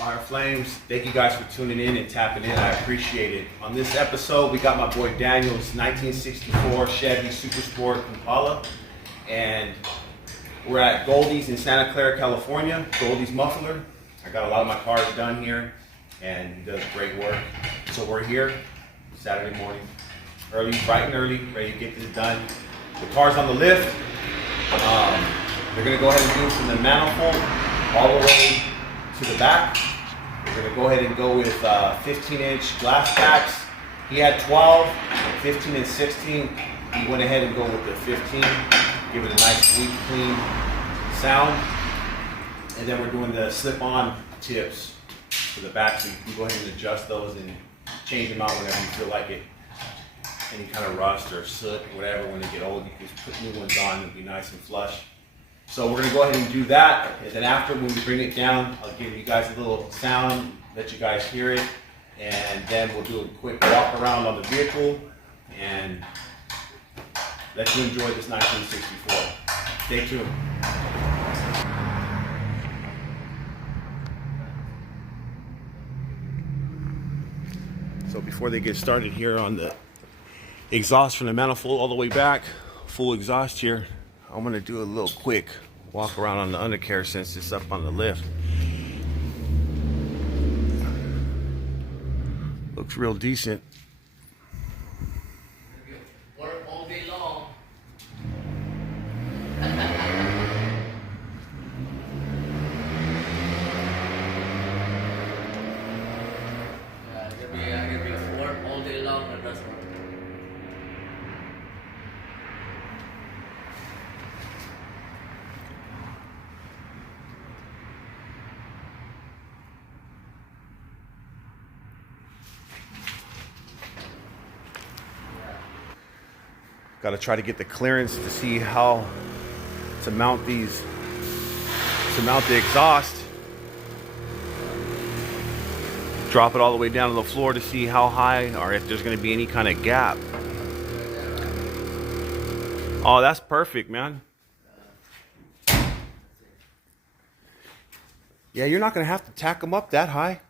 Fire Flames, thank you guys for tuning in and tapping in. I appreciate it. On this episode, we got my boy Daniel's 1964 Chevy Super Sport Impala, and we're at Goldie's in Santa Clara, California. Goldie's Muffler. I got a lot of my cars done here, and he does great work. So we're here Saturday morning, early, bright and early, ready to get this done. The car's on the lift. They're gonna go ahead and do it from the manifold all the way to the back. We're gonna go ahead and go with 15-inch glass packs. He had 12, 15 and 16. He went ahead and go with the 15, give it a nice, sweet, clean sound. And then we're doing the slip-on tips for the back, so you can go ahead and adjust those and change them out whenever you feel like it. Any kind of rust or soot or whatever, when they get old, you can just put new ones on, it'll be nice and flush. So we're gonna go ahead and do that, and then after, when we bring it down, I'll give you guys a little sound, let you guys hear it, and then we'll do a quick walk around on the vehicle and let you enjoy this 1964. Stay tuned. So before they get started here on the exhaust from the manifold all the way back, full exhaust here, I'm gonna do a little quick walk around on the undercarriage since it's up on the lift. Looks real decent. Work all day long. I can be work all day long and that's what. Got to try to get the clearance to see how to mount the exhaust. Drop it all the way down to the floor to see how high or if there's going to be any kind of gap. Oh, that's perfect, man. Yeah, you're not going to have to tack them up that high.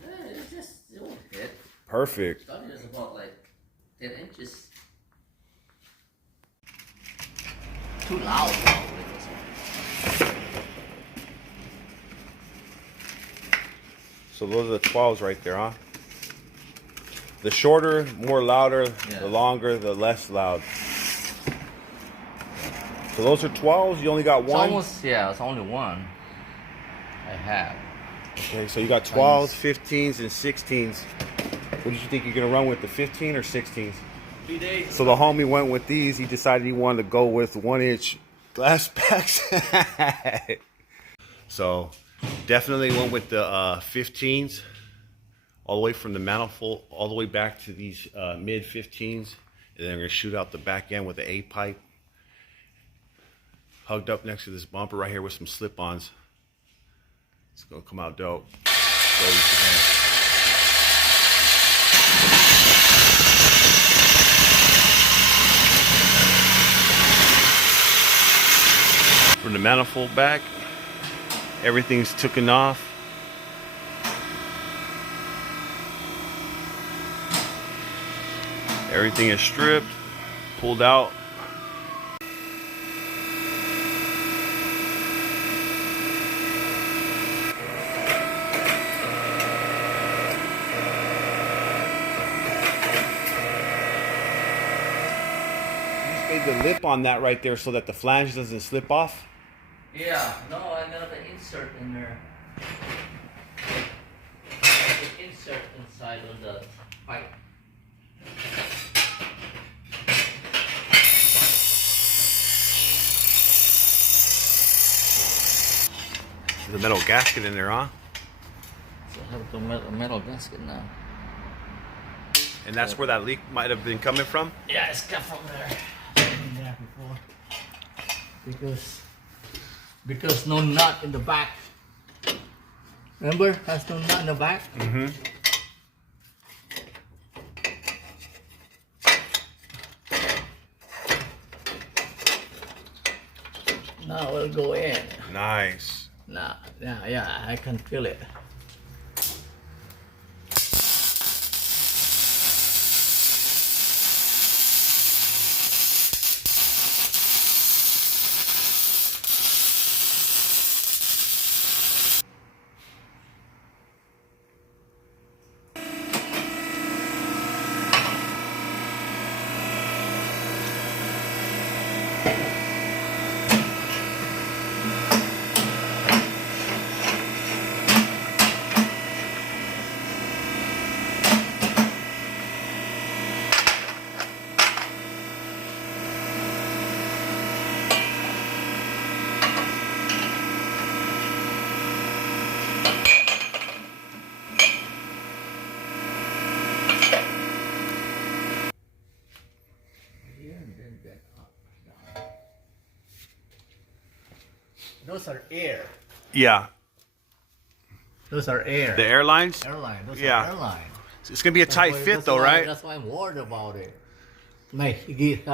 It's just, it won't hit. Perfect. It's about like 10 inches. Too loud. So those are the 12s right there, huh? The shorter, more louder, yeah. The longer, the less loud. So those are 12s, you only got one? It's only one I have. Okay, so you got 12s, 15s, and 16s. What did you think you're gonna run with, the 15 or 16s? 3 days. So the homie went with these. He decided he wanted to go with 1-inch glass packs. So definitely went with the 15s, all the way from the manifold all the way back to these mid 15s, and then we're gonna shoot out the back end with the A pipe, hugged up next to this bumper right here with some slip-ons. It's gonna come out dope. From the manifold back, everything's taken off. Everything is stripped, pulled out. You just made the lip on that right there so that the flange doesn't slip off. Yeah, no, I got the insert in there. The insert inside of the pipe. There's a metal gasket in there, huh? So I have the metal gasket now. And that's where that leak might have been coming from? Yeah, it's come from there. Been there before. Because no nut in the back. Remember, has no nut in the back? Mm-hmm. Now we'll go in. Nice. Nah, yeah, I can feel it. Those are air. Yeah. Those are air. The airlines? Airline. Those Yeah. are airline. It's gonna be a tight fit though, right? That's why I'm worried about it. May get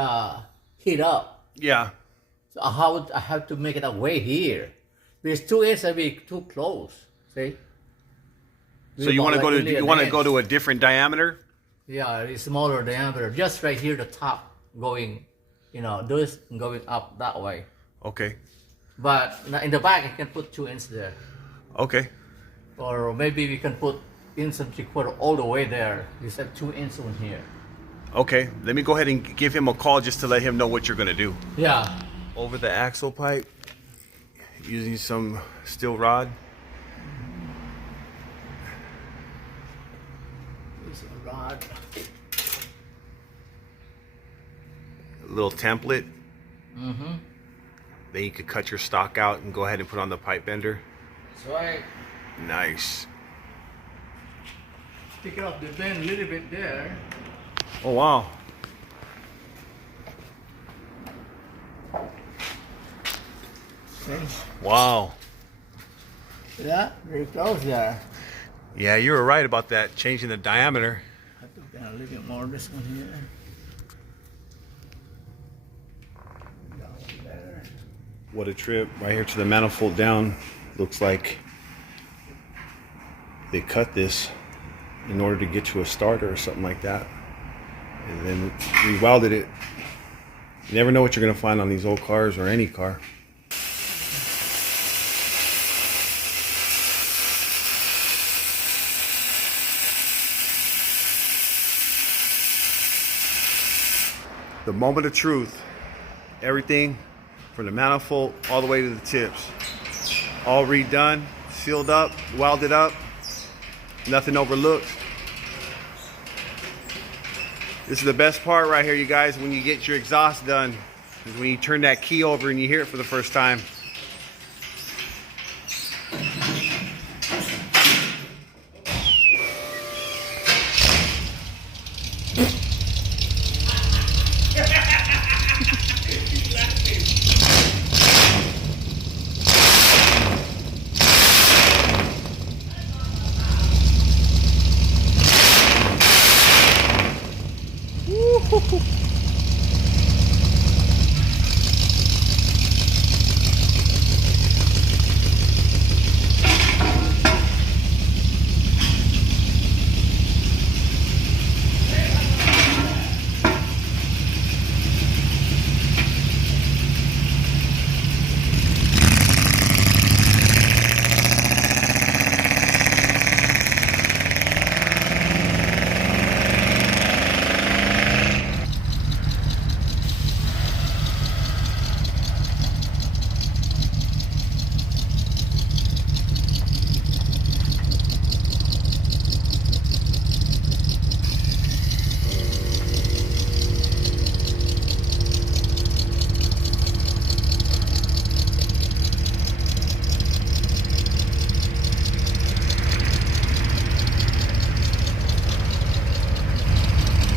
heat up. Yeah. So I have to make it away here. Because 2 inches will be too close. See? So you want to go to a different diameter? Yeah, it's smaller diameter. Just right here, the top going, this going up that way. Okay. But in the back, I can put 2 inches there. Okay. Or maybe we can put inch and 3/4 all the way there. You said 2 inches on here. Okay. Let me go ahead and give him a call just to let him know what you're gonna do. Yeah. Over the axle pipe, using some steel rod. There's a rod. A little template. Mm-hmm. Then you could cut your stock out and go ahead and put on the pipe bender. That's right. Nice. Take off the bend a little bit there. Oh wow. Okay. Wow. Yeah, very close there. Yeah, you were right about that, changing the diameter. I have to bend a little bit more this one here. Down there. What a trip. Right here to the manifold down. Looks like they cut this in order to get to a starter or something like that. And then rewelded it. You never know what you're going to find on these old cars or any car. The moment of truth. Everything from the manifold all the way to the tips. All redone, sealed up, welded up, nothing overlooked. This is the best part right here, you guys, when you get your exhaust done, is when you turn that key over and you hear it for the first time.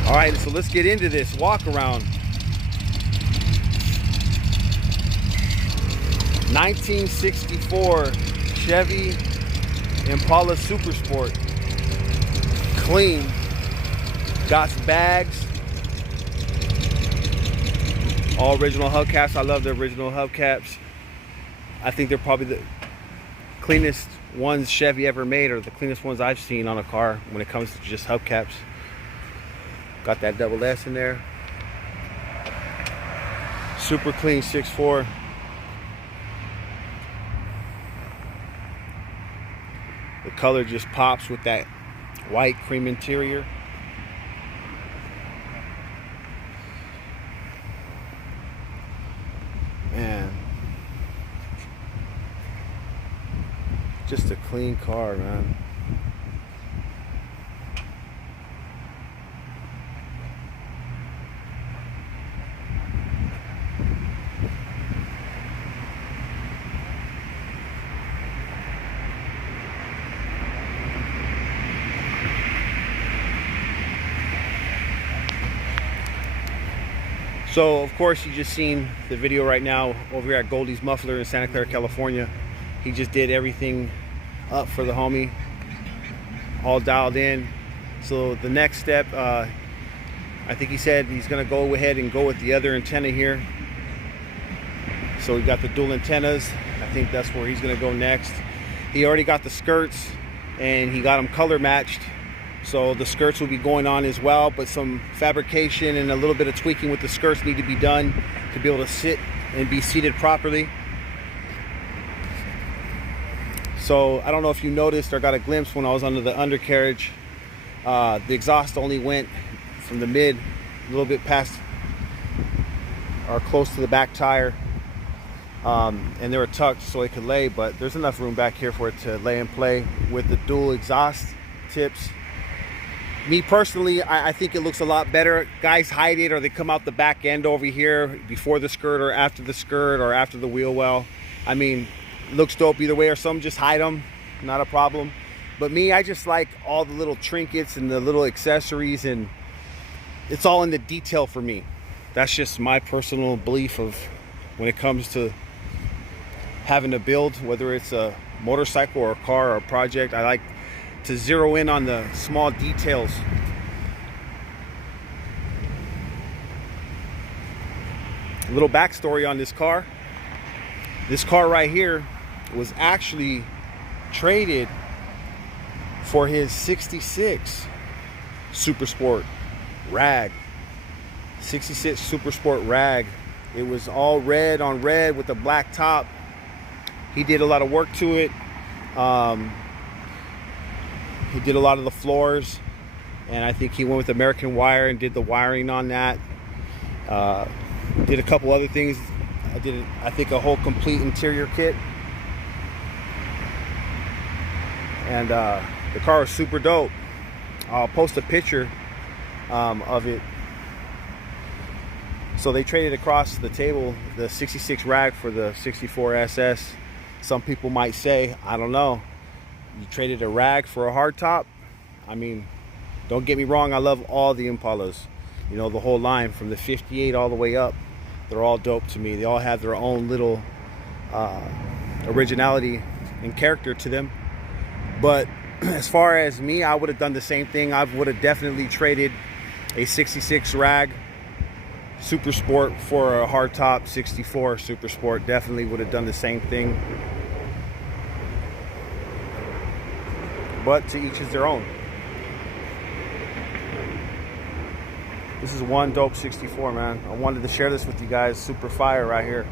All right, so let's get into this walk around. 1964 Chevy Impala Super Sport. Clean. Got some bags. All original hubcaps. I love the original hubcaps. I think they're probably cleanest ones Chevy ever made, or the cleanest ones I've seen on a car when it comes to just hubcaps. Got that double S in there. Super clean 6.4. The color just pops with that white cream interior. Man, just a clean car, man. So, of course, you just seen the video right now over here at Goldie's Muffler in Santa Clara, California. He just did everything up for the homie, all dialed in. So the next step, I think he said he's gonna go ahead and go with the other antenna here. So we got the dual antennas. I think that's where he's gonna go next. He already got the skirts and he got them color matched. So the skirts will be going on as well, but some fabrication and a little bit of tweaking with the skirts need to be done to be able to sit and be seated properly. So I don't know if you noticed or got a glimpse when I was under the undercarriage. The exhaust only went from the mid a little bit past or close to the back tire. And they were tucked so it could lay, but there's enough room back here for it to lay and play with the dual exhaust tips. Me personally, I think it looks a lot better. Guys hide it, or they come out the back end over here before the skirt or after the skirt or after the wheel well. I mean, it looks dope either way, or some just hide them, not a problem. But me, I just like all the little trinkets and the little accessories, and it's all in the detail for me. That's just my personal belief of when it comes to having a build, whether it's a motorcycle or a car or a project. I like to zero in on the small details. A little backstory on this car. This car right here was actually traded for his 66 Super Sport rag. 66 Super Sport rag. It was all red on red with a black top. He did a lot of work to it. He did a lot of the floors, and I think he went with American wire and did the wiring on that. Did a couple other things. I think a whole complete interior kit. And the car was super dope. I'll post a picture of it. So they traded across the table the 66 rag for the 64 SS. Some people might say, I don't know, you traded a rag for a hardtop. I mean, don't get me wrong, I love all the Impalas. You know, the whole line from the 58 all the way up. They're all dope to me. They all have their own little originality and character to them. But as far as me, I would have done the same thing. I would have definitely traded a 66 rag Super Sport for a hardtop 64 Super Sport. Definitely would have done the same thing. But to each is their own. This is one dope 64, man. I wanted to share this with you guys. Super fire right here.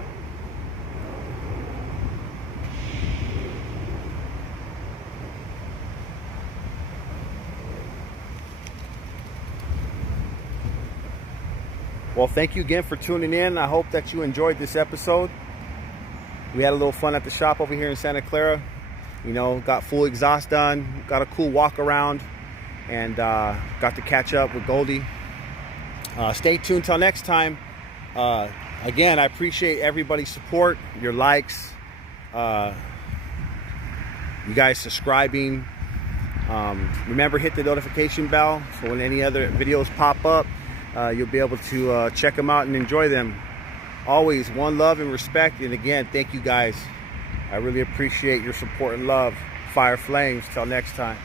Well, thank you again for tuning in. I hope that you enjoyed this episode. We had a little fun at the shop over here in Santa Clara. You know, got full exhaust done, got a cool walk around, and got to catch up with Goldie. Stay tuned till next time. Again, I appreciate everybody's support, your likes, you guys subscribing. Remember, hit the notification bell so when any other videos pop up, you'll be able to check them out and enjoy them. Always one love and respect, and again, thank you guys. I really appreciate your support and love. Fire flames. Till next time.